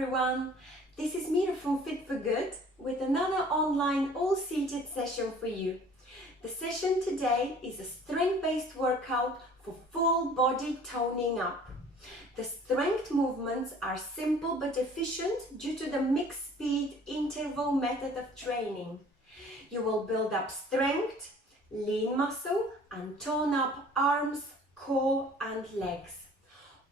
everyone, this is Mira from Fit for Good with another online all-seated session for you. The session today is a strength-based workout for full body toning up. The strength movements are simple but efficient due to the mixed speed interval method of training. You will build up strength, lean muscle and tone up arms, core and legs.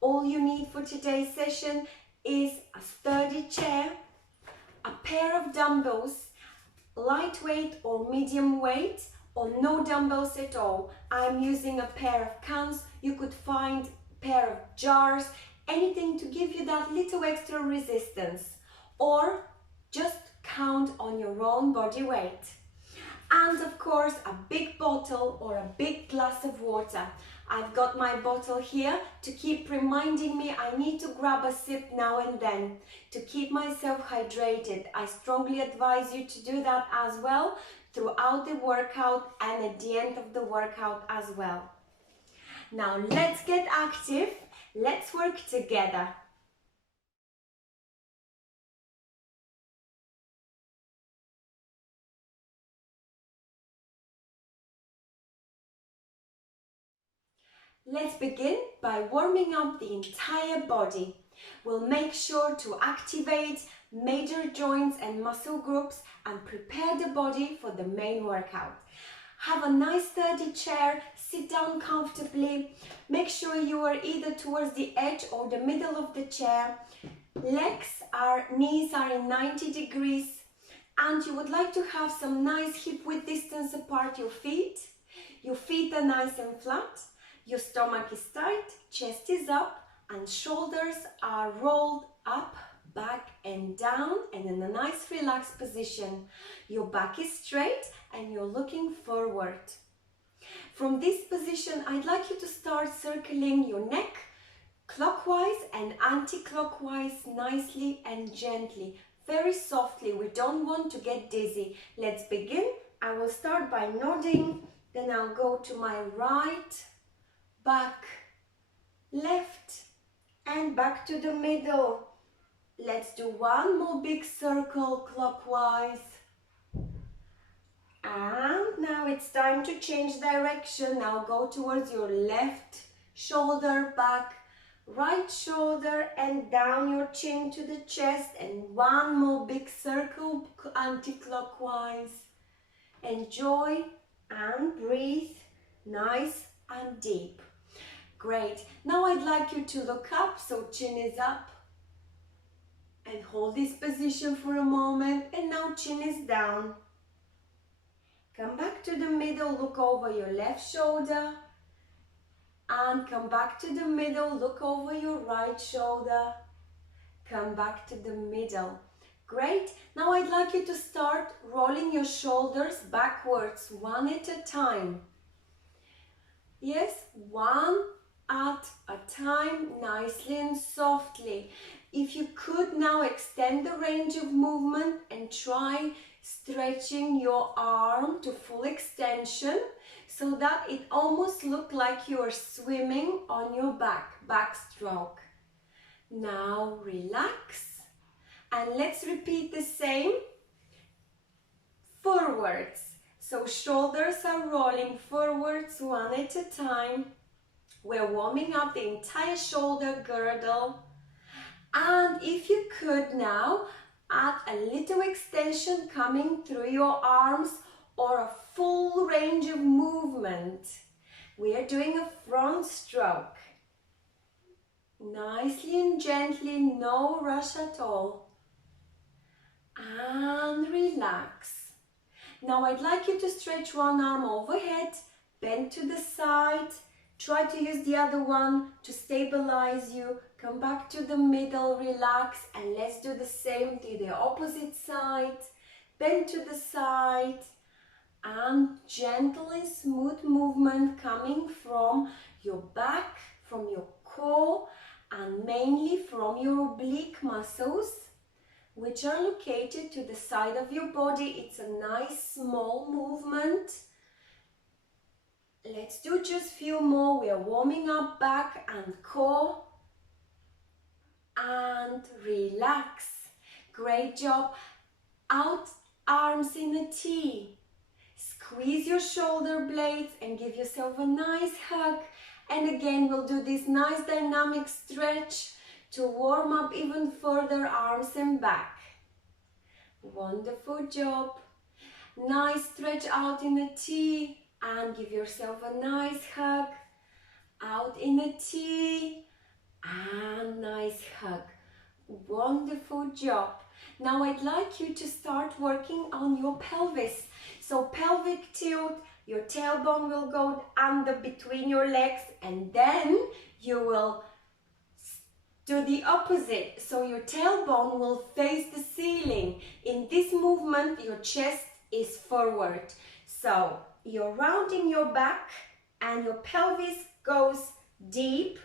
All you need for today's session is a sturdy chair, a pair of dumbbells, lightweight or medium weight, or no dumbbells at all. I'm using a pair of cans. You could find a pair of jars, anything to give you that little extra resistance, or just count on your own body weight. And of course, a big bottle or a big glass of water. I've got my bottle here to keep reminding me I need to grab a sip now and then to keep myself hydrated. I strongly advise you to do that as well throughout the workout and at the end of the workout as well. Now let's get active, let's work together. Let's begin by warming up the entire body. We'll make sure to activate major joints and muscle groups and prepare the body for the main workout. Have a nice sturdy chair, sit down comfortably, make sure you are either towards the edge or the middle of the chair. Knees are in 90 degrees and you would like to have some nice hip width distance apart your feet. Your feet are nice and flat. Your stomach is tight, chest is up, and shoulders are rolled up, back and down, and in a nice relaxed position. Your back is straight and you're looking forward. From this position, I'd like you to start circling your neck clockwise and anti-clockwise nicely and gently, very softly. We don't want to get dizzy. Let's begin. I will start by nodding, then I'll go to my right, back, left and back to the middle. Let's do one more big circle clockwise. And now it's time to change direction. Now go towards your left shoulder, back, right shoulder and down your chin to the chest, and one more big circle anti-clockwise. Enjoy and breathe nice and deep. Great. Now I'd like you to look up, so chin is up. And hold this position for a moment, and now chin is down. Come back to the middle, look over your left shoulder. And come back to the middle, look over your right shoulder. Come back to the middle. Great. Now I'd like you to start rolling your shoulders backwards, one at a time. Yes, one at a time, nicely and softly. If you could now extend the range of movement and try stretching your arm to full extension so that it almost looks like you are swimming on your backstroke. Now relax and let's repeat the same forwards. So shoulders are rolling forwards one at a time. We're warming up the entire shoulder girdle. And if you could now add a little extension coming through your arms or a full range of movement. We are doing a front stroke. Nicely and gently, no rush at all. And relax. Now I'd like you to stretch one arm overhead, bend to the side, try to use the other one to stabilize you. Come back to the middle, relax, and let's do the same to the opposite side. Bend to the side, and gentle and smooth movement coming from your back, from your core, and mainly from your oblique muscles, which are located to the side of your body. It's a nice small movement. Let's do just a few more. We are warming up back and core. and relax. Great job. Out, arms in a T. Squeeze your shoulder blades and give yourself a nice hug. And again, we'll do this nice dynamic stretch to warm up even further arms and back. Wonderful job. Nice stretch out in a T and give yourself a nice hug. Out in a T and nice hug. Wonderful job. Now I'd like you to start working on your pelvis. So pelvic tilt, your tailbone will go under between your legs, and then you will do the opposite. So your tailbone will face the ceiling. In this movement, your chest is forward. So you're rounding your back and your pelvis goes deep.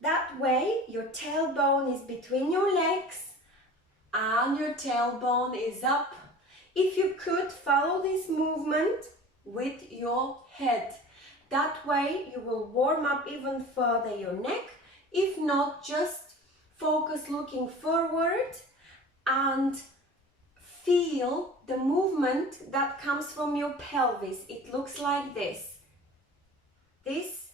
That way, your tailbone is between your legs and your tailbone is up. If you could, follow this movement with your head. That way, you will warm up even further your neck. If not, just focus looking forward and feel the movement that comes from your pelvis. It looks like this. This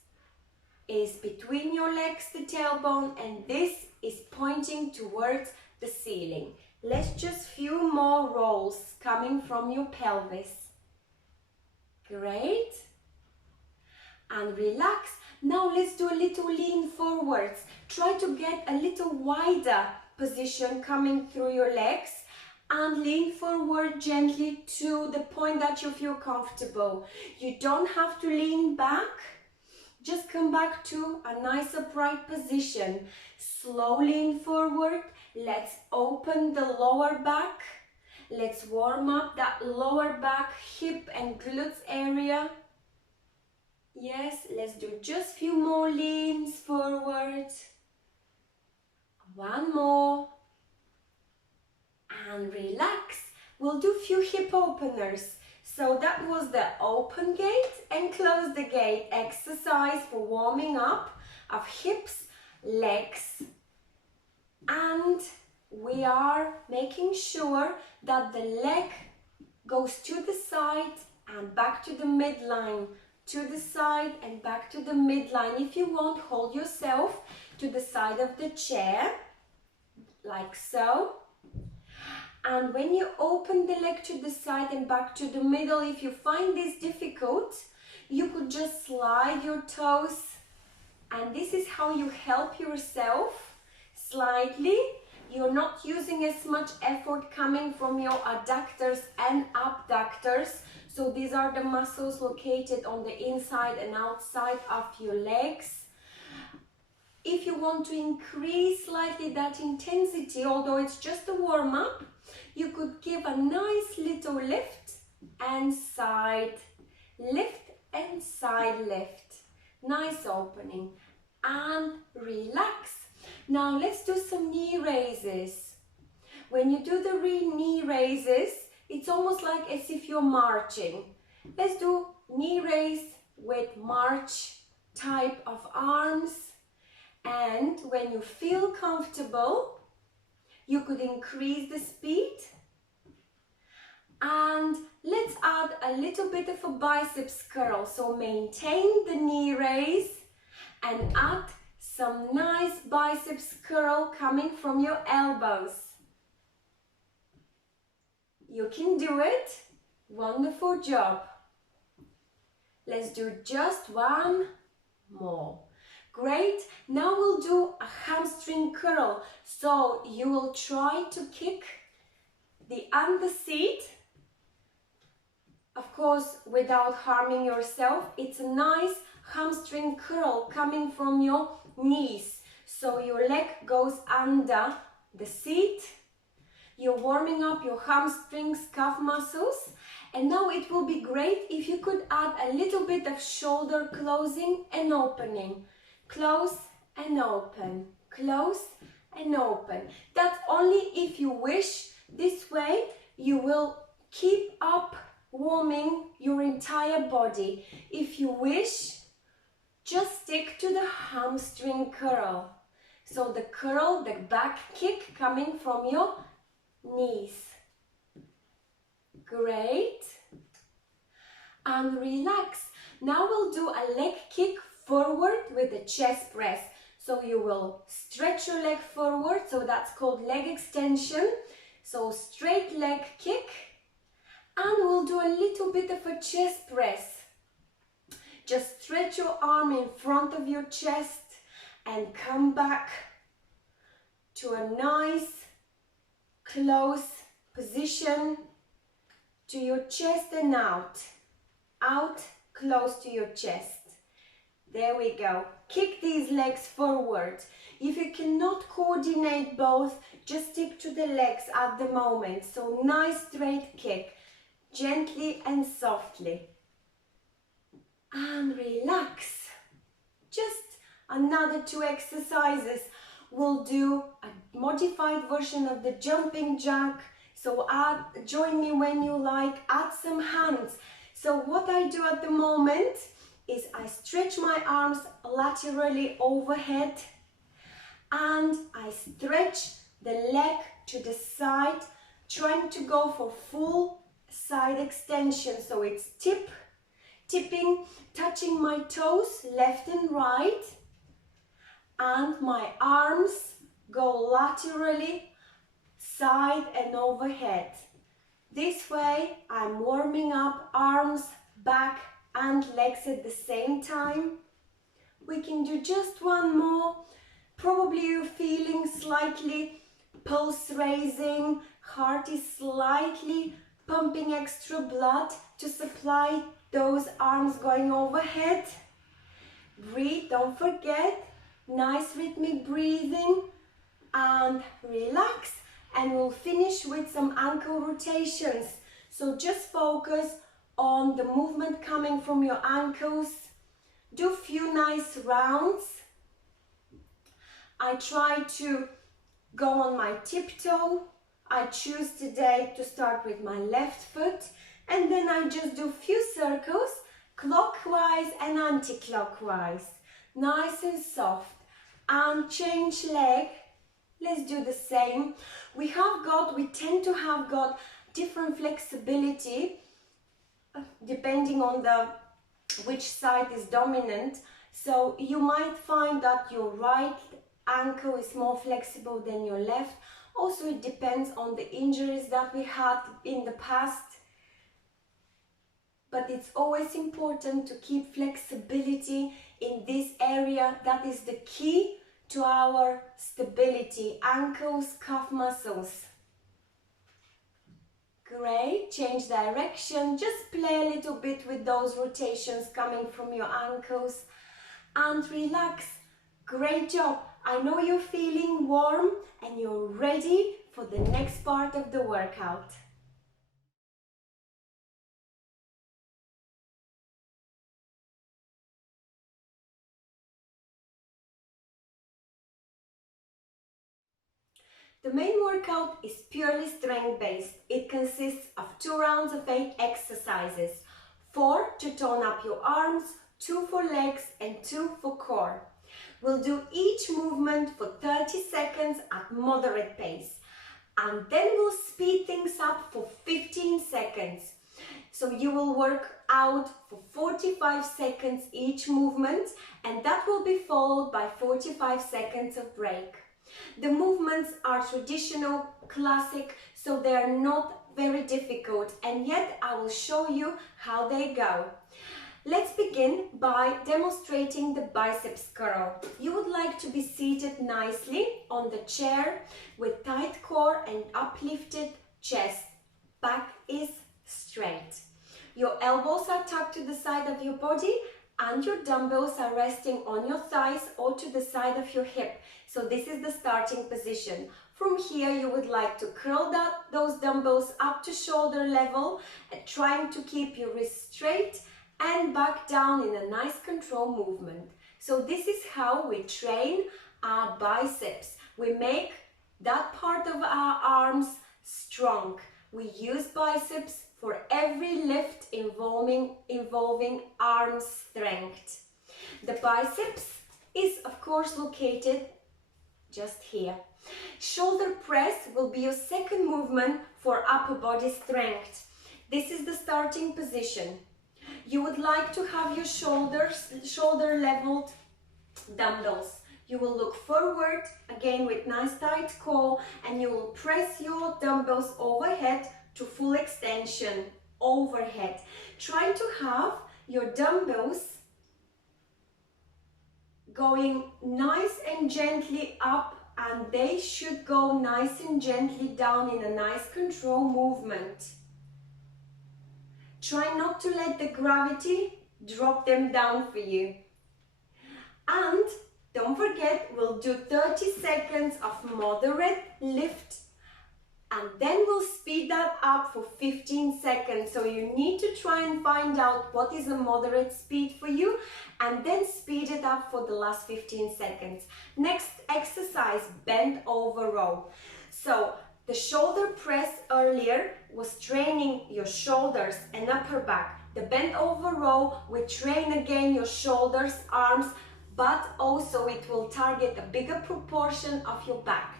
is between your legs, the tailbone, and this is pointing towards the ceiling. Let's just few more rolls coming from your pelvis. Great. And relax. Now let's do a little lean forwards. Try to get a little wider position coming through your legs and lean forward gently to the point that you feel comfortable. You don't have to lean back. Just come back to a nice upright position. Slow lean forward. Let's open the lower back. Let's warm up that lower back, hip and glutes area. Yes, let's do just a few more leans forward. One more. And relax. We'll do a few hip openers. So that was the open gate and close the gate exercise for warming up of hips, legs. And we are making sure that the leg goes to the side and back to the midline, to the side and back to the midline. If you want, hold yourself to the side of the chair, like so. And when you open the leg to the side and back to the middle, if you find this difficult, you could just slide your toes. And this is how you help yourself slightly. You're not using as much effort coming from your adductors and abductors. So these are the muscles located on the inside and outside of your legs. If you want to increase slightly that intensity, although it's just a warm-up, you could give a nice little lift and side lift. Nice opening and relax. Now let's do some knee raises. When you do the knee raises, it's almost like as if you're marching. Let's do knee raise with march type of arms. And when you feel comfortable, you could increase the speed. And let's add a little bit of a biceps curl. So maintain the knee raise and add some nice biceps curl coming from your elbows. You can do it. Wonderful job. Let's do just one more. Great. Now we'll do a hamstring curl. So you will try to kick the under seat. Of course, without harming yourself. It's a nice hamstring curl coming from your knees. So your leg goes under the seat. You're warming up your hamstrings, calf muscles. And now it will be great if you could add a little bit of shoulder closing and opening. Close and open. Close and open. That's only if you wish. This way you will keep up warming your entire body. If you wish, just stick to the hamstring curl. So the curl, the back kick coming from your knees. Great. And relax. Now we'll do a leg kick forward with the chest press. So you will stretch your leg forward, so that's called leg extension. So straight leg kick, and we'll do a little bit of a chest press. Just stretch your arm in front of your chest and come back to a nice close position to your chest and out. Out, close to your chest. There we go. Kick these legs forward. If you cannot coordinate both, just stick to the legs at the moment. So nice straight kick, gently and softly. And relax. Just another 2 exercises. We'll do a modified version of the jumping jack. So join me when you like, add some hands. So what I do at the moment is I stretch my arms laterally overhead and I stretch the leg to the side, trying to go for full side extension. So it's tipping, touching my toes left and right, and my arms go laterally, side and overhead. This way I'm warming up arms, back and legs at the same time. We can do just one more. Probably you're feeling slightly pulse raising, heart is slightly pumping extra blood to supply those arms going overhead. Breathe, don't forget, nice rhythmic breathing, and relax. And we'll finish with some ankle rotations. So just focus on the movement coming from your ankles. Do a few nice rounds. I try to go on my tiptoe. I choose today to start with my left foot, and then I just do a few circles, clockwise and anti-clockwise. Nice and soft. And change leg. Let's do the same. We tend to have got different flexibility depending on which side is dominant. So you might find that your right ankle is more flexible than your left. Also, it depends on the injuries that we had in the past. But it's always important to keep flexibility in this area. That is the key to our stability, ankles, calf muscles. Great, change direction, just play a little bit with those rotations coming from your ankles and relax. Great job. I know you're feeling warm and you're ready for the next part of the workout. The main workout is purely strength-based. It consists of 2 rounds of 8 exercises, 4 to tone up your arms, 2 for legs and 2 for core. We'll do each movement for 30 seconds at moderate pace, and then we'll speed things up for 15 seconds. So you will work out for 45 seconds each movement, and that will be followed by 45 seconds of break. The movements are traditional, classic, so they are not very difficult, and yet I will show you how they go. Let's begin by demonstrating the biceps curl. You would like to be seated nicely on the chair with tight core and uplifted chest. Back is straight. Your elbows are tucked to the side of your body and your dumbbells are resting on your thighs or to the side of your hip. So this is the starting position. From here, you would like to curl those dumbbells up to shoulder level and trying to keep your wrists straight and back down in a nice control movement. So this is how we train our biceps. We make that part of our arms strong. We use biceps for every lift involving arm strength. The biceps is of course located just here. Shoulder press will be your second movement for upper body strength. This is the starting position. You would like to have your shoulder leveled dumbbells. You will look forward, again with nice tight core, and you will press your dumbbells overhead to full extension, overhead. Try to have your dumbbells going nice and gently up, and they should go nice and gently down in a nice control movement. Try not to let the gravity drop them down for you. And don't forget, we'll do 30 seconds of moderate lift, and then we'll speed that up for 15 seconds. So you need to try and find out what is a moderate speed for you, and then speed it up for the last 15 seconds. Next exercise, bend over row. So the shoulder press earlier was training your shoulders and upper back. The bend over row will train again your shoulders, arms, but also it will target a bigger proportion of your back.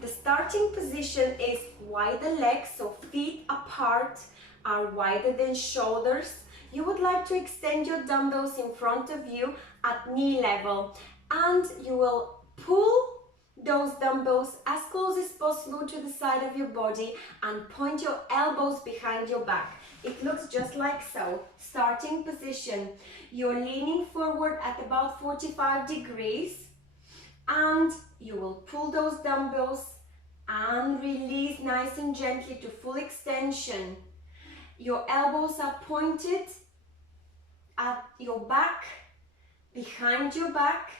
The starting position is wider legs, so feet apart are wider than shoulders. You would like to extend your dumbbells in front of you at knee level, and you will pull those dumbbells as close as possible to the side of your body and point your elbows behind your back. It looks just like so. Starting position. You're leaning forward at about 45 degrees, and you will pull those dumbbells and release nice and gently to full extension. Your elbows are pointed at your back, behind your back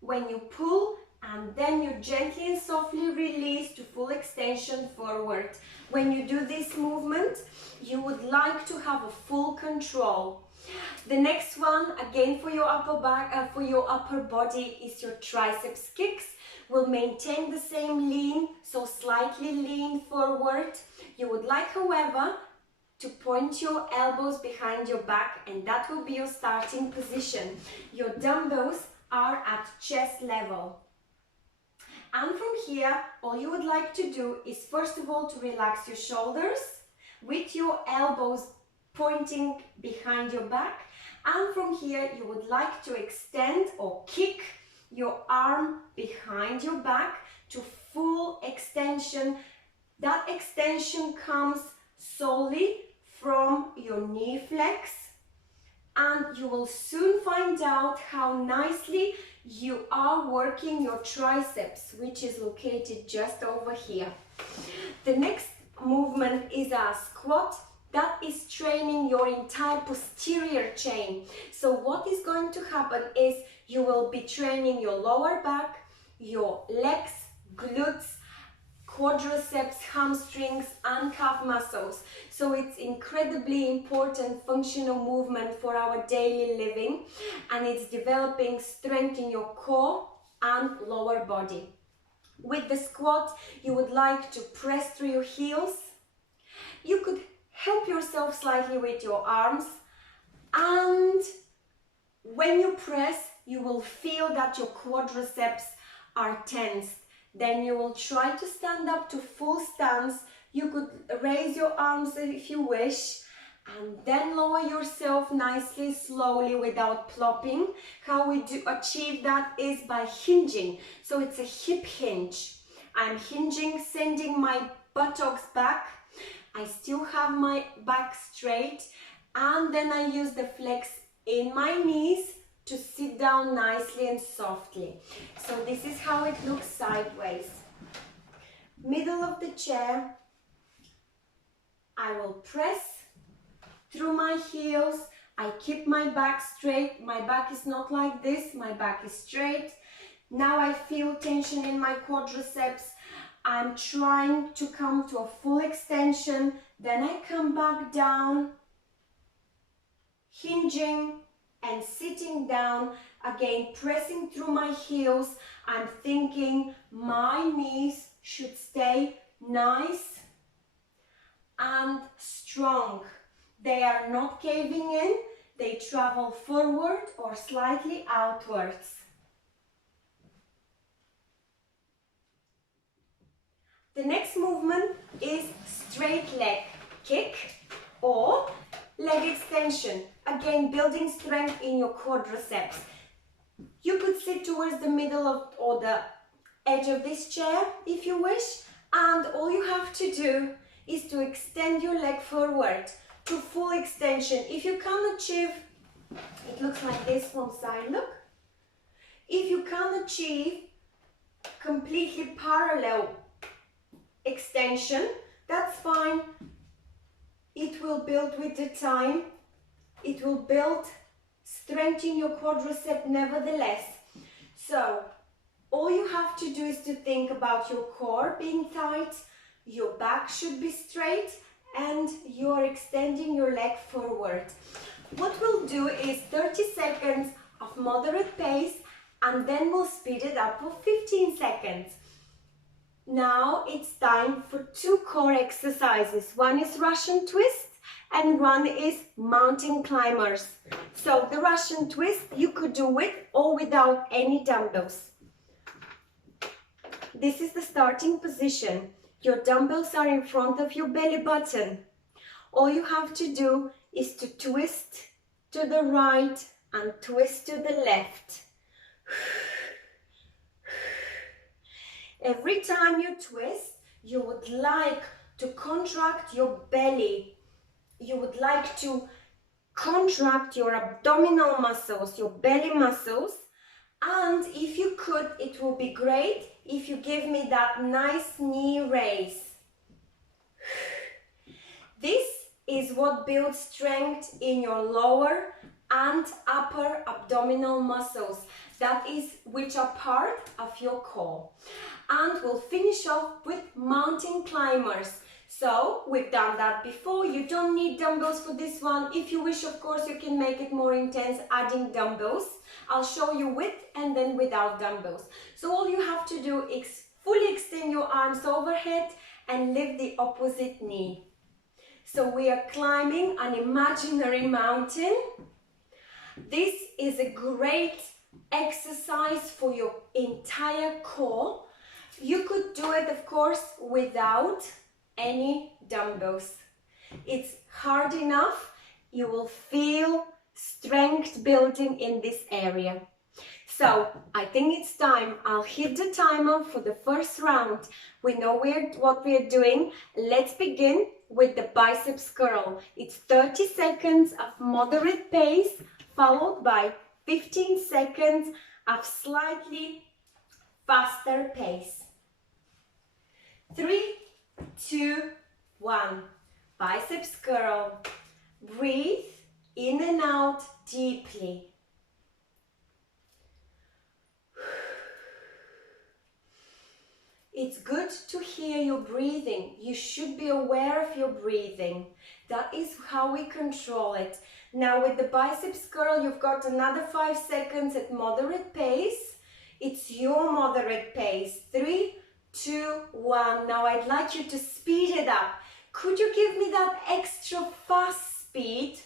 when you pull, and then you gently and softly release to full extension forward. When you do this movement, you would like to have a full control. The next one, again for your upper back, for your upper body, is your triceps kicks. We'll maintain the same lean, so slightly lean forward. You would like, however, to point your elbows behind your back, and that will be your starting position. Your dumbbells are at chest level. And from here, all you would like to do is first of all to relax your shoulders with your elbows pointing behind your back. And from here, you would like to extend or kick your arm behind your back to full extension. That extension comes solely from your knee flex, and you will soon find out how nicely you are working your triceps, which is located just over here. The next movement is a squat. That is training your entire posterior chain. So what is going to happen is you will be training your lower back, your legs, glutes, quadriceps, hamstrings, and calf muscles. So it's incredibly important functional movement for our daily living, and it's developing strength in your core and lower body. With the squat, you would like to press through your heels. You could help yourself slightly with your arms, and when you press, you will feel that your quadriceps are tensed. Then you will try to stand up to full stance. You could raise your arms if you wish, and then lower yourself nicely, slowly, without plopping. How we do achieve that is by hinging. So it's a hip hinge. I'm hinging, sending my buttocks back. I still have my back straight, and then I use the flex in my knees to sit down nicely and softly. So this is how it looks sideways. Middle of the chair, I will press through my heels. I keep my back straight. My back is not like this, my back is straight. Now I feel tension in my quadriceps. I'm trying to come to a full extension. Then I come back down, hinging and sitting down, again pressing through my heels. I'm thinking my knees should stay nice and strong. They are not caving in, they travel forward or slightly outwards. The next movement is straight leg kick or leg extension. Again, building strength in your quadriceps. You could sit towards the middle of or the edge of this chair if you wish, and all you have to do is to extend your leg forward to full extension. If you can't achieve, it looks like this from side, look. If you can't achieve completely parallel extension, that's fine. It will build with the time. It will build strength in your quadricep nevertheless. So all you have to do is to think about your core being tight, your back should be straight, and you're extending your leg forward. What we'll do is 30 seconds of moderate pace, and then we'll speed it up for 15 seconds. Now it's time for two core exercises. One is Russian twist and one is mountain climbers. So the Russian twist you could do with or without any dumbbells. This is the starting position. Your dumbbells are in front of your belly button. All you have to do is to twist to the right and twist to the left. Every time you twist, you would like to contract your belly. You would like to contract your abdominal muscles, your belly muscles. And if you could, it will be great if you give me that nice knee raise. This is what builds strength in your lower and upper abdominal muscles, that is, which are part of your core. And we'll finish off with mountain climbers. So we've done that before. You don't need dumbbells for this one. If you wish, of course, you can make it more intense adding dumbbells. I'll show you with and then without dumbbells. So all you have to do is fully extend your arms overhead and lift the opposite knee. So we are climbing an imaginary mountain. This is a great exercise for your entire core. You could do it, of course, without any dumbbells. It's hard enough. You will feel strength building in this area. So I think it's time. I'll hit the timer for the first round. We know what we're doing. Let's begin with the biceps curl. It's 30 seconds of moderate pace followed by 15 seconds of slightly faster pace. 3, 2, 1. Biceps curl. Breathe in and out deeply. It's good to hear your breathing. You should be aware of your breathing. That is how we control it. Now with the biceps curl, you've got another 5 seconds at moderate pace. It's your moderate pace. 3, 2, 1. Now I'd like you to speed it up. Could you give me that extra fast speed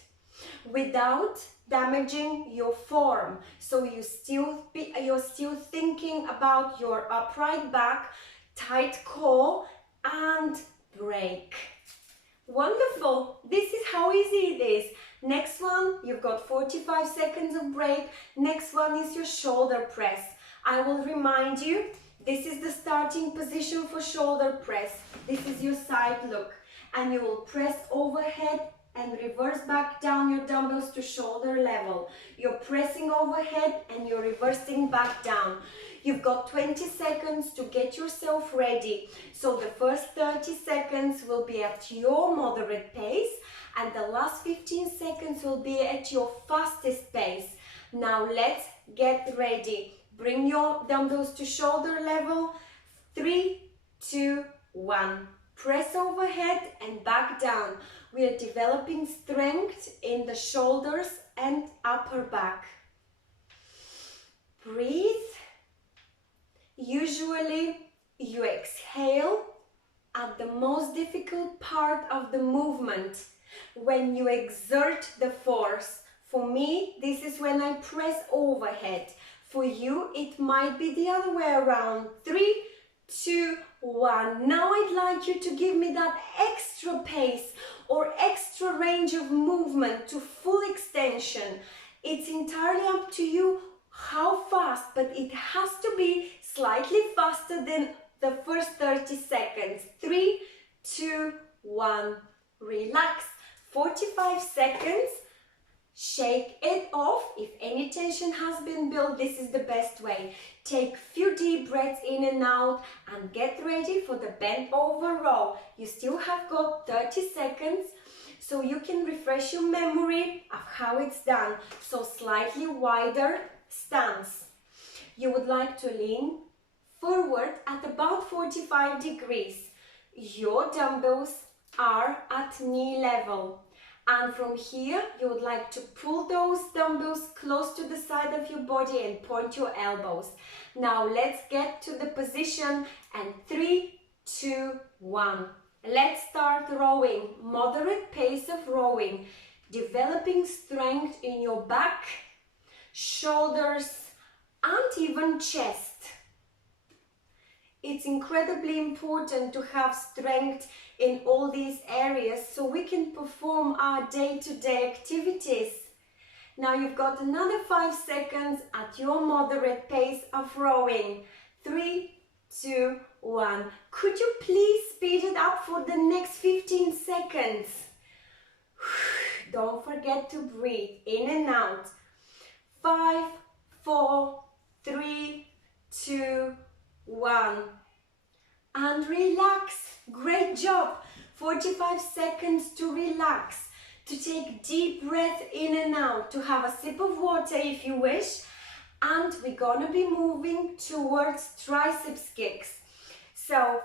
without damaging your form? So you're still thinking about your upright back, tight core, and break. Wonderful. This is how easy it is. Next one, you've got 45 seconds of break. Next one is your shoulder press. I will remind you, this is the starting position for shoulder press. This is your side look. And you will press overhead and reverse back down your dumbbells to shoulder level. You're pressing overhead and you're reversing back down. You've got 20 seconds to get yourself ready. So the first 30 seconds will be at your moderate pace and the last 15 seconds will be at your fastest pace. Now let's get ready. Bring your dumbbells to shoulder level. 3, 2, 1. Press overhead and back down. We are developing strength in the shoulders and upper back. Breathe. Usually you exhale at the most difficult part of the movement, when you exert the force. For me, this is when I press overhead. For you, it might be the other way around. 3, 2, 1. Now I'd like you to give me that extra pace or extra range of movement to full extension. It's entirely up to you how fast, but it has to be slightly faster than the first 30 seconds. 3, 2, 1. Relax. 45 seconds. Shake it off. If any tension has been built, this is the best way. Take a few deep breaths in and out and get ready for the bent over row. You still have got 30 seconds, so you can refresh your memory of how it's done. So slightly wider stance. You would like to lean forward at about 45 degrees. Your dumbbells are at knee level. And from here, you would like to pull those dumbbells close to the side of your body and point your elbows. Now let's get to the position and 3, 2, 1. Let's start rowing. Moderate pace of rowing. Developing strength in your back, shoulders, and even chest. It's incredibly important to have strength in all these areas so we can perform our day-to-day activities. Now you've got another 5 seconds at your moderate pace of rowing. 3, 2, 1. Could you please speed it up for the next 15 seconds? Don't forget to breathe in and out. 5, 4, 3, 2, 1. And relax. Great job. 45 seconds to relax, to take deep breath in and out, to have a sip of water if you wish. And we're gonna be moving towards triceps kicks. So,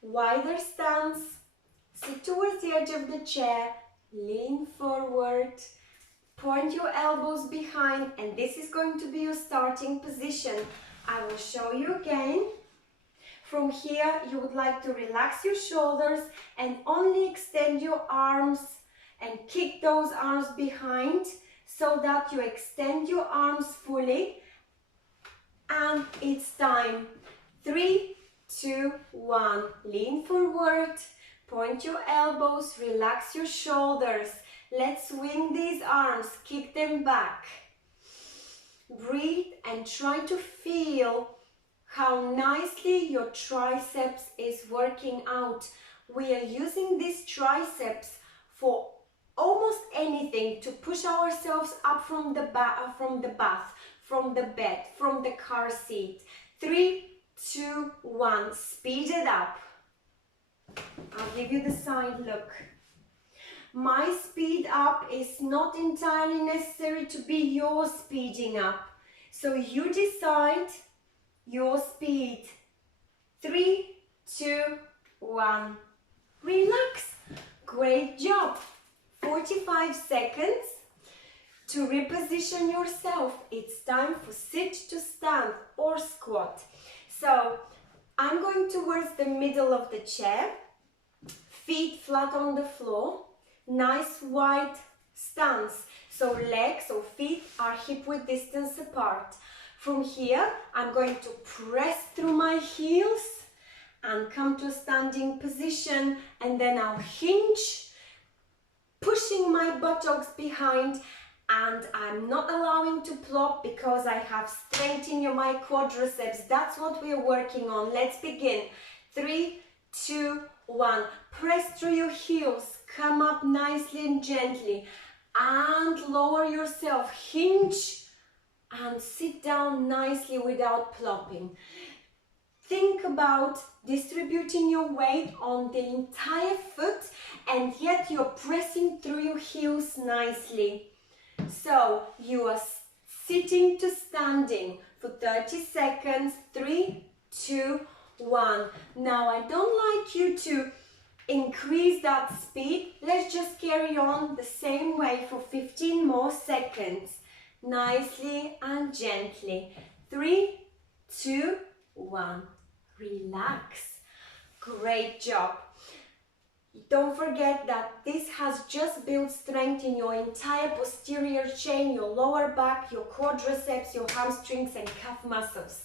wider stance, sit towards the edge of the chair, lean forward, point your elbows behind, and this is going to be your starting position. I will show you again. From here, you would like to relax your shoulders and only extend your arms and kick those arms behind so that you extend your arms fully. And it's time. 3, 2, 1. Lean forward, point your elbows, relax your shoulders. Let's swing these arms, kick them back. Breathe and try to feel how nicely your triceps is working out. We are using these triceps for almost anything, to push ourselves up from the bath, from the bed, from the car seat. 3, 2, 1. Speed it up. I'll give you the side look. My speed up is not entirely necessary to be your speeding up. So you decide your speed. 3, 2, 1. Relax. Great job. 45 seconds to reposition yourself. It's time for sit to stand or squat. So I'm going towards the middle of the chair. Feet flat on the floor. Nice wide stance. So legs or feet are hip width distance apart. From here, I'm going to press through my heels and come to a standing position, and then I'll hinge, pushing my buttocks behind, and I'm not allowing to plop because I have strength in my quadriceps. That's what we are working on. Let's begin. 3, 2, 1. Press through your heels, come up nicely and gently, and lower yourself, hinge, and sit down nicely without plopping. Think about distributing your weight on the entire foot, and yet you're pressing through your heels nicely. So you are sitting to standing for 30 seconds. 3, 2, 1. Now I don't like you to increase that speed. Let's just carry on the same way for 15 more seconds. Nicely and gently. 3, 2, 1. Relax. Great job. Don't forget that this has just built strength in your entire posterior chain, your lower back, your quadriceps, your hamstrings and calf muscles.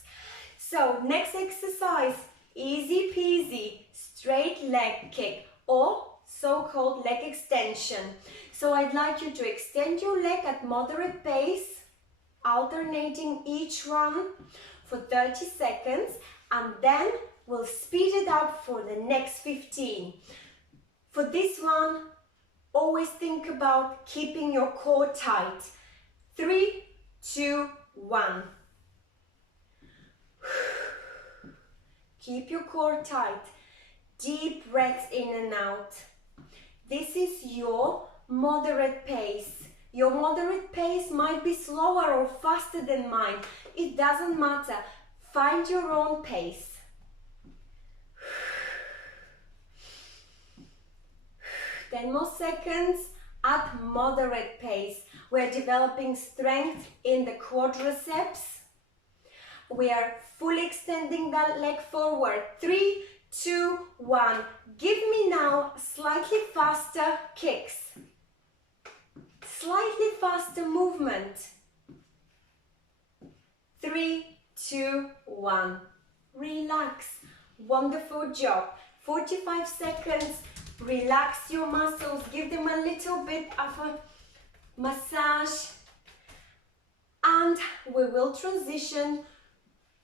So next exercise, easy peasy, straight leg kick or so-called leg extension. So I'd like you to extend your leg at moderate pace, alternating each run for 30 seconds, and then we'll speed it up for the next 15. For this one, always think about keeping your core tight. 3, 2, 1. Keep your core tight. Deep breaths in and out. This is your moderate pace. Your moderate pace might be slower or faster than mine. It doesn't matter. Find your own pace. 10 more seconds at moderate pace. We're developing strength in the quadriceps. We are fully extending that leg forward. 3, 2, 1. Give me now slightly faster kicks. Slightly faster movement. 3, 2, 1. Relax. Wonderful job. 45 seconds. Relax your muscles. Give them a little bit of a massage. And we will transition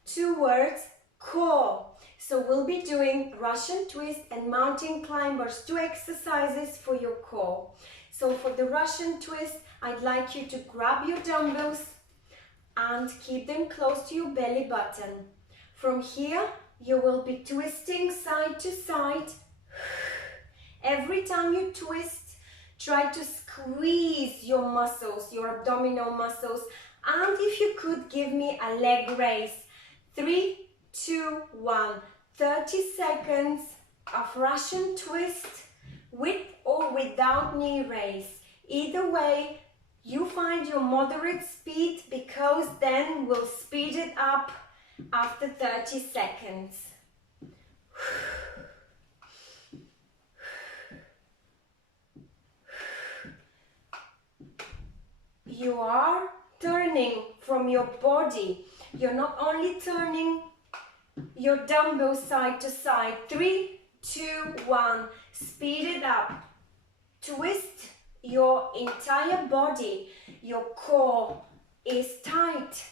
towards core. So we'll be doing Russian twist and mountain climbers, 2 exercises for your core. So for the Russian twist, I'd like you to grab your dumbbells and keep them close to your belly button. From here, you will be twisting side to side. Every time you twist, try to squeeze your muscles, your abdominal muscles, and if you could, give me a leg raise. 3, 2, 1. 30 seconds of Russian twist with or without knee raise. Either way, you find your moderate speed, because then we'll speed it up after 30 seconds. You are turning from your body. You're not only turning your dumbbell side to side. 3, 2, 1. Speed it up. Twist your entire body. Your core is tight.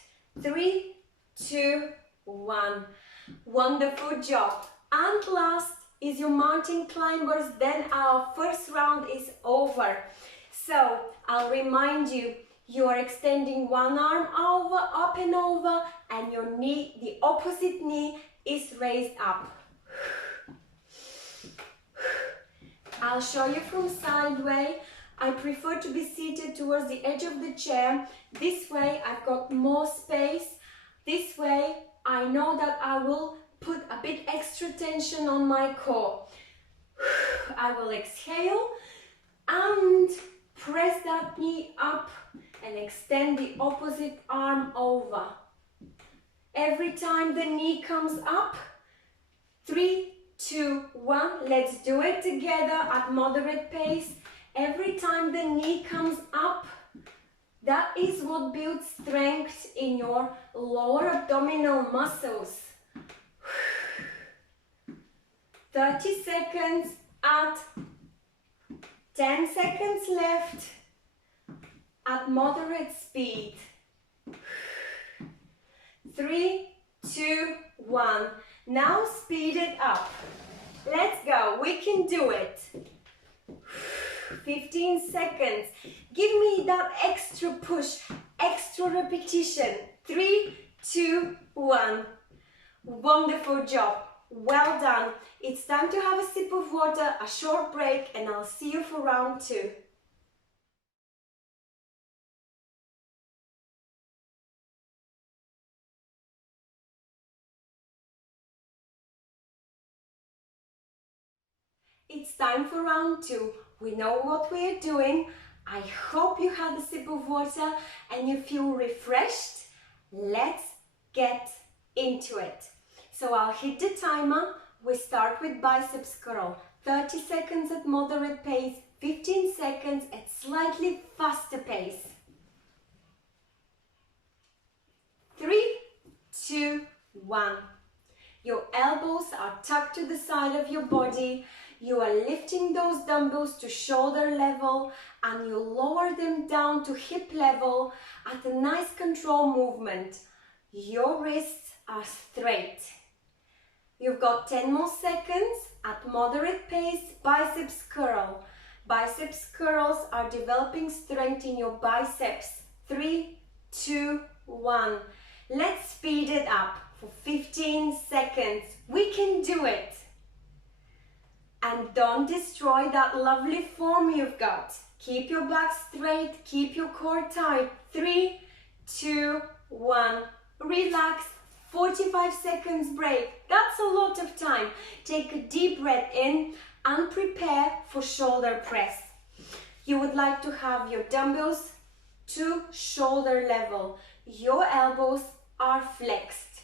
3, 2, 1. Wonderful job. And last is your mountain climbers. Then our first round is over. So I'll remind you, you are extending one arm over, up and over, and your knee, the opposite knee, is raised up. I'll show you from sideways. I prefer to be seated towards the edge of the chair. This way I've got more space. This way I know that I will put a bit extra tension on my core. I will exhale and press that knee up and extend the opposite arm over. Every time the knee comes up, 3, 2, 1, let's do it together at moderate pace. Every time the knee comes up, that is what builds strength in your lower abdominal muscles. 30 seconds at 10 seconds left at moderate speed. 3, 2, 1. Now speed it up. Let's go. We can do it. 15 seconds. Give me that extra push, extra repetition. 3, 2, 1. Wonderful job. Well done. It's time to have a sip of water, a short break, and I'll see you for round 2. It's time for round 2. We know what we're doing. I hope you had a sip of water and you feel refreshed. Let's get into it. So I'll hit the timer. We start with biceps curl. 30 seconds at moderate pace, 15 seconds at slightly faster pace. 3, 2, 1. Your elbows are tucked to the side of your body. You are lifting those dumbbells to shoulder level and you lower them down to hip level at a nice control movement. Your wrists are straight. You've got 10 more seconds at moderate pace, biceps curl. Biceps curls are developing strength in your biceps. 3, 2, 1. Let's speed it up for 15 seconds. We can do it. And don't destroy that lovely form you've got. Keep your back straight, keep your core tight. 3, 2, 1. Relax. 45 seconds break. That's a lot of time. Take a deep breath in and prepare for shoulder press. You would like to have your dumbbells to shoulder level. Your elbows are flexed.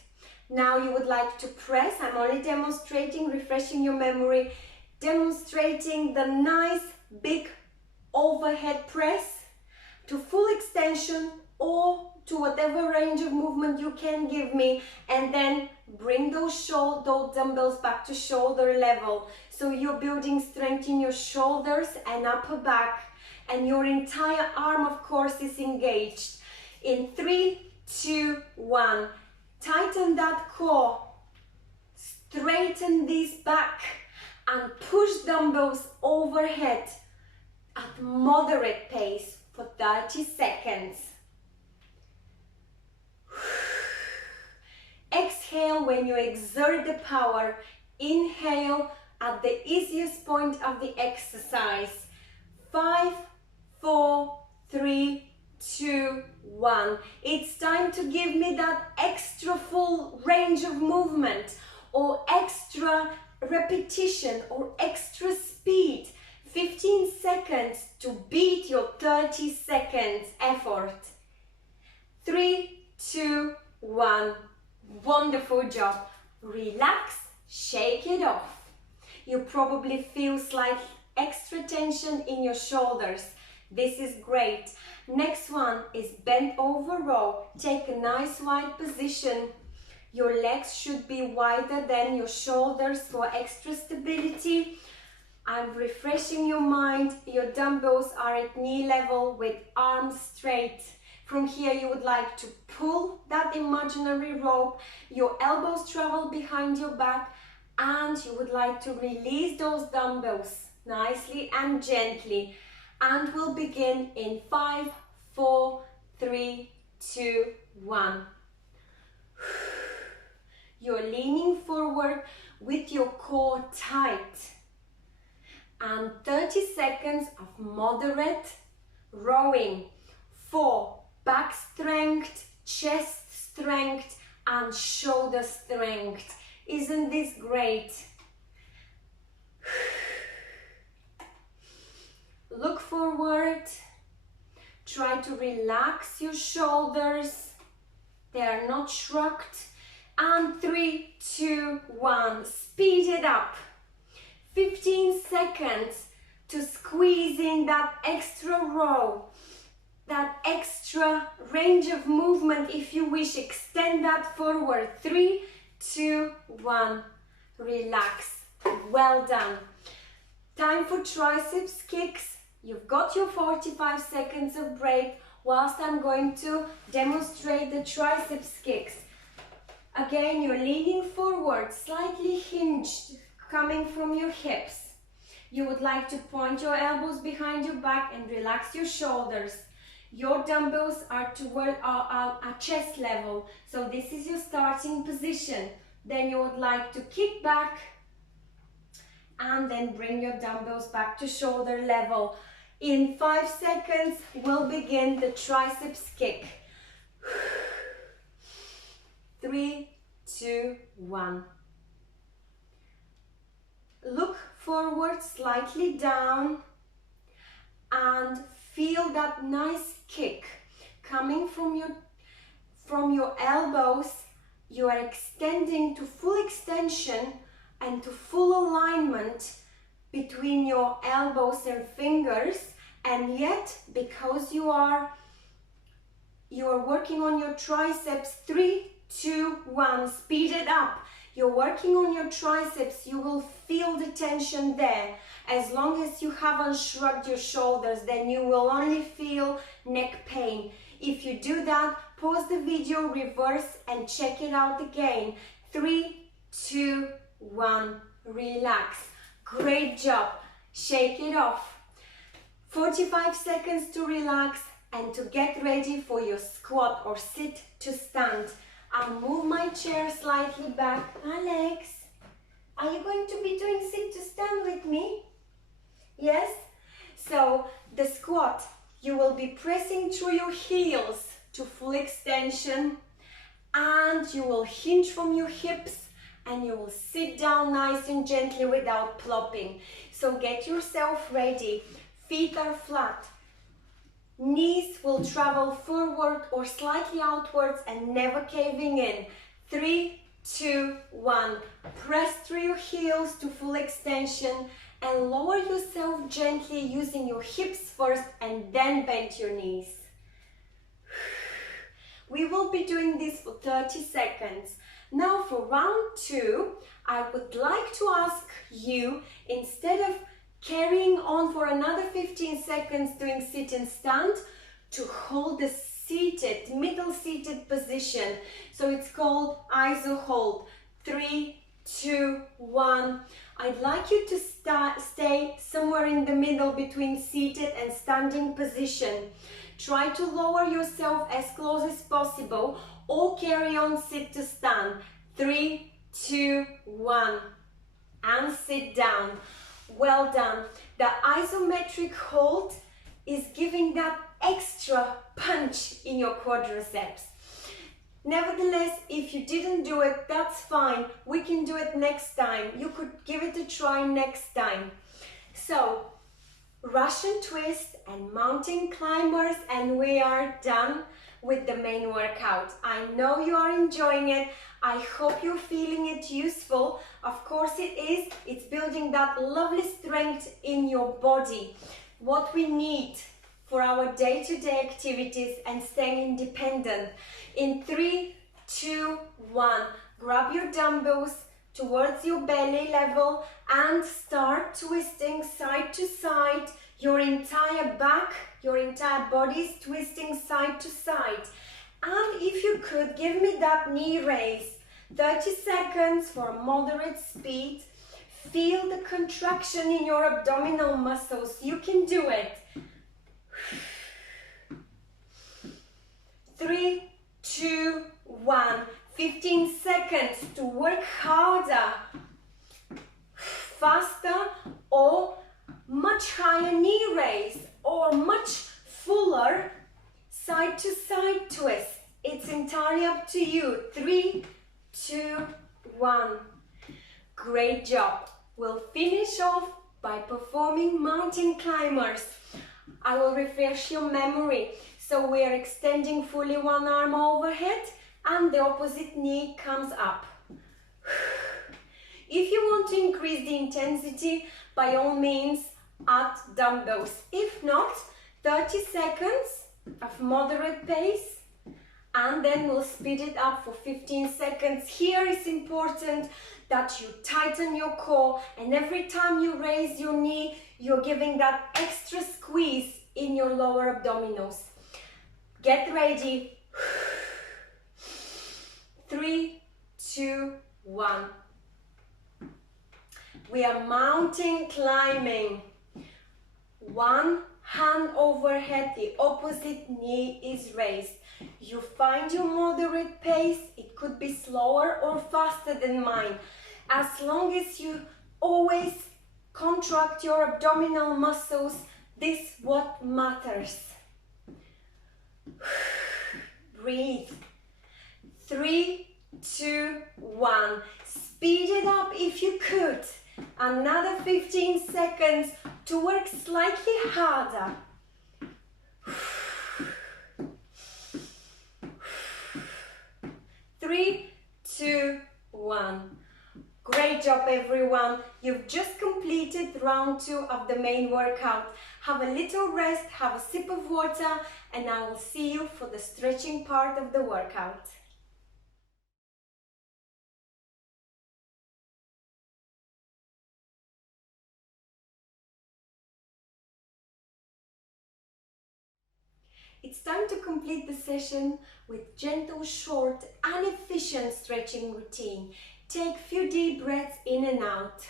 Now you would like to press. I'm only demonstrating, refreshing your memory, demonstrating the nice big overhead press to full extension or to whatever range of movement you can give me, and then bring those dumbbells back to shoulder level. So you're building strength in your shoulders and upper back, and your entire arm, of course, is engaged. In 3, 2, 1. Tighten that core, straighten this back, and push dumbbells overhead at moderate pace for 30 seconds. Exhale when you exert the power. Inhale at the easiest point of the exercise. 5, 4, 3, 2, 1. It's time to give me that extra full range of movement or extra repetition or extra speed. 15 seconds to beat your 30 seconds effort. 3, 2, 1. Wonderful job. Relax, shake it off. You probably feel slight extra tension in your shoulders. This is great. Next one is bent over row. Take a nice wide position. Your legs should be wider than your shoulders for extra stability. I'm refreshing your mind. Your dumbbells are at knee level with arms straight. From here you would like to pull that imaginary rope. Your elbows travel behind your back and you would like to release those dumbbells nicely and gently. And we'll begin in 5, 4, 3, 2, 1. You're leaning forward with your core tight. And 30 seconds of moderate rowing. 4, back strength, chest strength, and shoulder strength. Isn't this great? Look forward. Try to relax your shoulders. They are not shrugged. And 3, 2, 1. Speed it up. 15 seconds to squeeze in that extra row, that extra range of movement if you wish. Extend that forward. 3, 2, 1. Relax. Well done. Time for triceps kicks. You've got your 45 seconds of break whilst I'm going to demonstrate the triceps kicks. Again, you're leaning forward, slightly hinged, coming from your hips. You would like to point your elbows behind your back and relax your shoulders. Your dumbbells are toward at chest level, so this is your starting position. Then you would like to kick back and then bring your dumbbells back to shoulder level. In 5 seconds, we'll begin the triceps kick. 3, 2, 1. Look forward, slightly down, and feel that nice kick coming from your elbows. You are extending to full extension and to full alignment between your elbows and fingers, and yet because you are working on your triceps. 3, 2, 1, speed it up. You're working on your triceps, you will feel the tension there. As long as you haven't shrugged your shoulders, then you will only feel neck pain. If you do that, pause the video, reverse, and check it out again. 3, 2, 1, relax. Great job. Shake it off. 45 seconds to relax and to get ready for your squat or sit to stand. I'll move my chair slightly back. Alex, are you going to be doing sit to stand with me? Yes? So the squat, you will be pressing through your heels to full extension, and you will hinge from your hips, and you will sit down nice and gently without plopping. So get yourself ready. Feet are flat. Knees will travel forward or slightly outwards and never caving in. 3, 2, 1. Press through your heels to full extension and lower yourself gently using your hips first and then bend your knees. We will be doing this for 30 seconds. Now for round 2, I would like to ask you, instead of carrying on for another 15 seconds doing sit and stand, to hold the seated, middle seated position. So it's called iso hold. 3, 2, 1. I'd like you to stay somewhere in the middle between seated and standing position. Try to lower yourself as close as possible or carry on sit to stand. 3, 2, 1. And sit down. Well done. The isometric hold is giving that extra punch in your quadriceps. Nevertheless, if you didn't do it, that's fine. We can do it next time. You could give it a try next time. So, Russian twist and mountain climbers, and we are done with the main workout. I know you are enjoying it. I hope you're feeling it useful. Of course it is. It's building that lovely strength in your body. What we need for our day-to-day activities and staying independent. In 3, 2, 1, grab your dumbbells towards your belly level and start twisting side to side. Your entire back, your entire body is twisting side to side. And if you could, give me that knee raise. 30 seconds for moderate speed. Feel the contraction in your abdominal muscles. You can do it. 3, 2, 1. 15 seconds to work harder, faster, or much higher knee raise, or much fuller side to side twist. It's entirely up to you. 3, 2, 1. Great job. We'll finish off by performing mountain climbers. I will refresh your memory. So we are extending fully one arm overhead and the opposite knee comes up. If you want to increase the intensity, by all means, add dumbbells. If not, 30 seconds of moderate pace, and then we'll speed it up for 15 seconds. Here it's important that you tighten your core, and every time you raise your knee, you're giving that extra squeeze in your lower abdominals. Get ready. 3, 2, 1. We are mountain climbing. One hand overhead, the opposite knee is raised. You find your moderate pace. It could be slower or faster than mine. As long as you always contract your abdominal muscles, this is what matters. Breathe. 3, 2, 1. Speed it up if you could. Another 15 seconds to work slightly harder. 3, 2, 1. Great job, everyone. You've just completed completed round 2 of the main workout. Have a little rest, have a sip of water, and I will see you for the stretching part of the workout. It's time to complete the session with gentle, short and efficient stretching routine. Take few deep breaths in and out.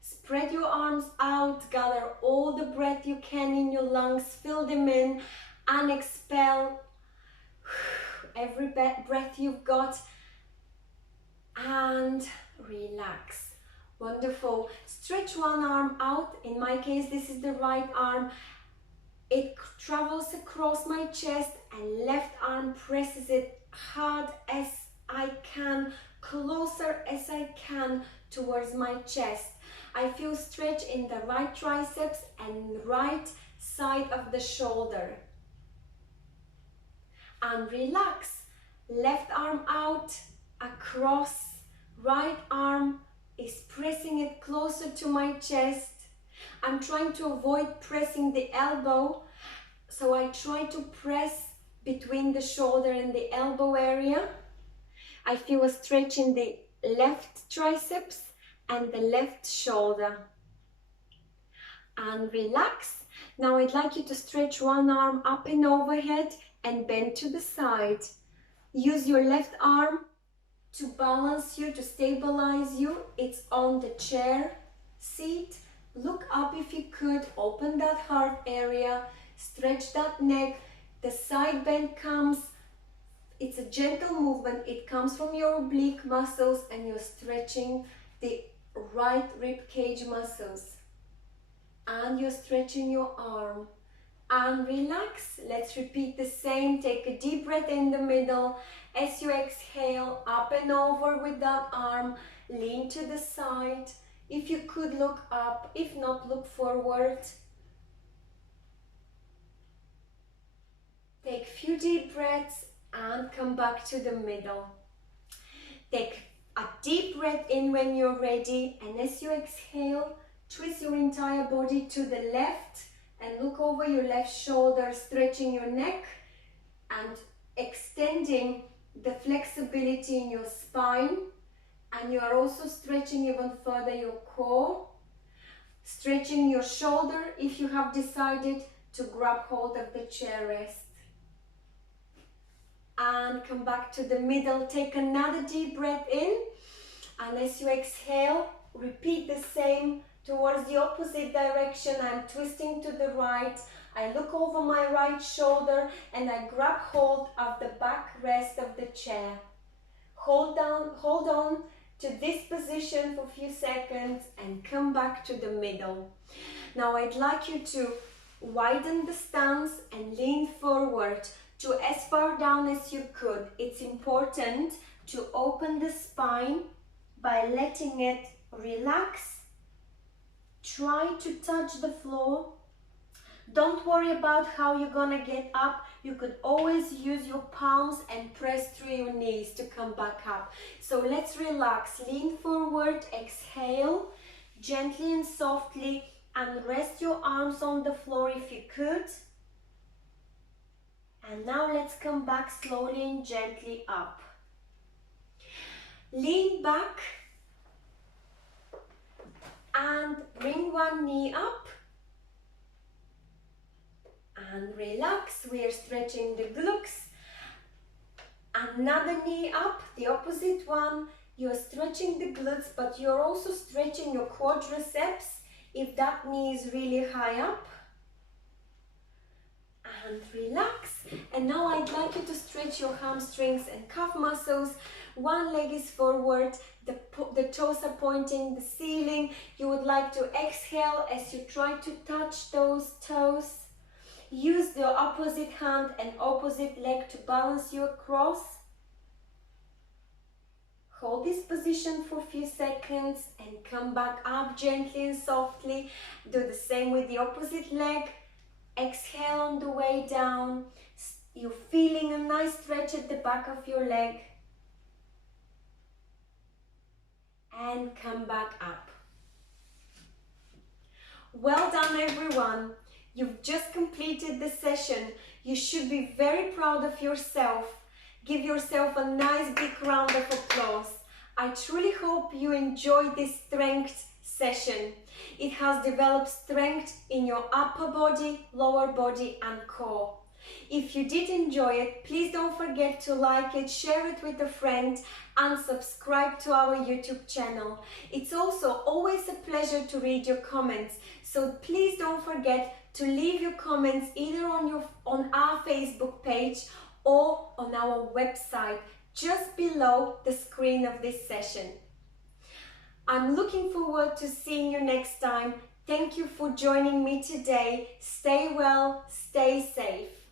Spread your arms out, gather all the breath you can in your lungs, fill them in and expel every breath you've got and relax. Wonderful. Stretch one arm out. In my case, this is the right arm. It travels across my chest and left arm presses it hard as I can, closer as I can towards my chest. I feel stretch in the right triceps and right side of the shoulder. And relax. Left arm out, across, right arm is pressing it closer to my chest. I'm trying to avoid pressing the elbow, so I try to press between the shoulder and the elbow area. I feel a stretch in the left triceps and the left shoulder. And relax. Now I'd like you to stretch one arm up and overhead and bend to the side. Use your left arm to balance you, to stabilize you. It's on the chair seat. Look up if you could, open that heart area, stretch that neck. The side bend comes, it's a gentle movement, it comes from your oblique muscles and you're stretching the right rib cage muscles. And you're stretching your arm. And relax. Let's repeat the same. Take a deep breath in the middle. As you exhale, up and over with that arm. Lean to the side. If you could, look up. If not, look forward. Take a few deep breaths and come back to the middle. Take a deep breath in when you're ready, and as you exhale, twist your entire body to the left and look over your left shoulder, stretching your neck and extending the flexibility in your spine. And you are also stretching even further your core, stretching your shoulder if you have decided to grab hold of the chair rest. And come back to the middle. Take another deep breath in, and as you exhale, repeat the same towards the opposite direction. I'm twisting to the right. I look over my right shoulder and I grab hold of the backrest of the chair. Hold on to this position for a few seconds and come back to the middle. Now I'd like you to widen the stance and lean forward to as far down as you could. It's important to open the spine by letting it relax. Try to touch the floor. Don't worry about how you're gonna get up. You could always use your palms and press through your knees to come back up. So let's relax. Lean forward, exhale, gently and softly, and rest your arms on the floor if you could. And now let's come back slowly and gently up. Lean back and bring one knee up and relax. We are stretching the glutes. Another knee up, the opposite one. You're stretching the glutes, but you're also stretching your quadriceps if that knee is really high up. And relax. And now I'd like you to stretch your hamstrings and calf muscles. One leg is forward, the toes are pointing the ceiling. You would like to exhale as you try to touch those toes. Use the opposite hand and opposite leg to balance you across. Hold this position for a few seconds and come back up gently and softly. Do the same with the opposite leg. Exhale on the way down. You're feeling a nice stretch at the back of your leg. and come back up. Well done everyone. You've just completed the session. You should be very proud of yourself. Give yourself a nice big round of applause. I truly hope you enjoyed this strength session. It has developed strength in your upper body, lower body and core. If you did enjoy it, please don't forget to like it, share it with a friend and subscribe to our YouTube channel. It's also always a pleasure to read your comments, so please don't forget to leave your comments either on our Facebook page or on our website just below the screen of this session. I'm looking forward to seeing you next time. Thank you for joining me today. Stay well, stay safe.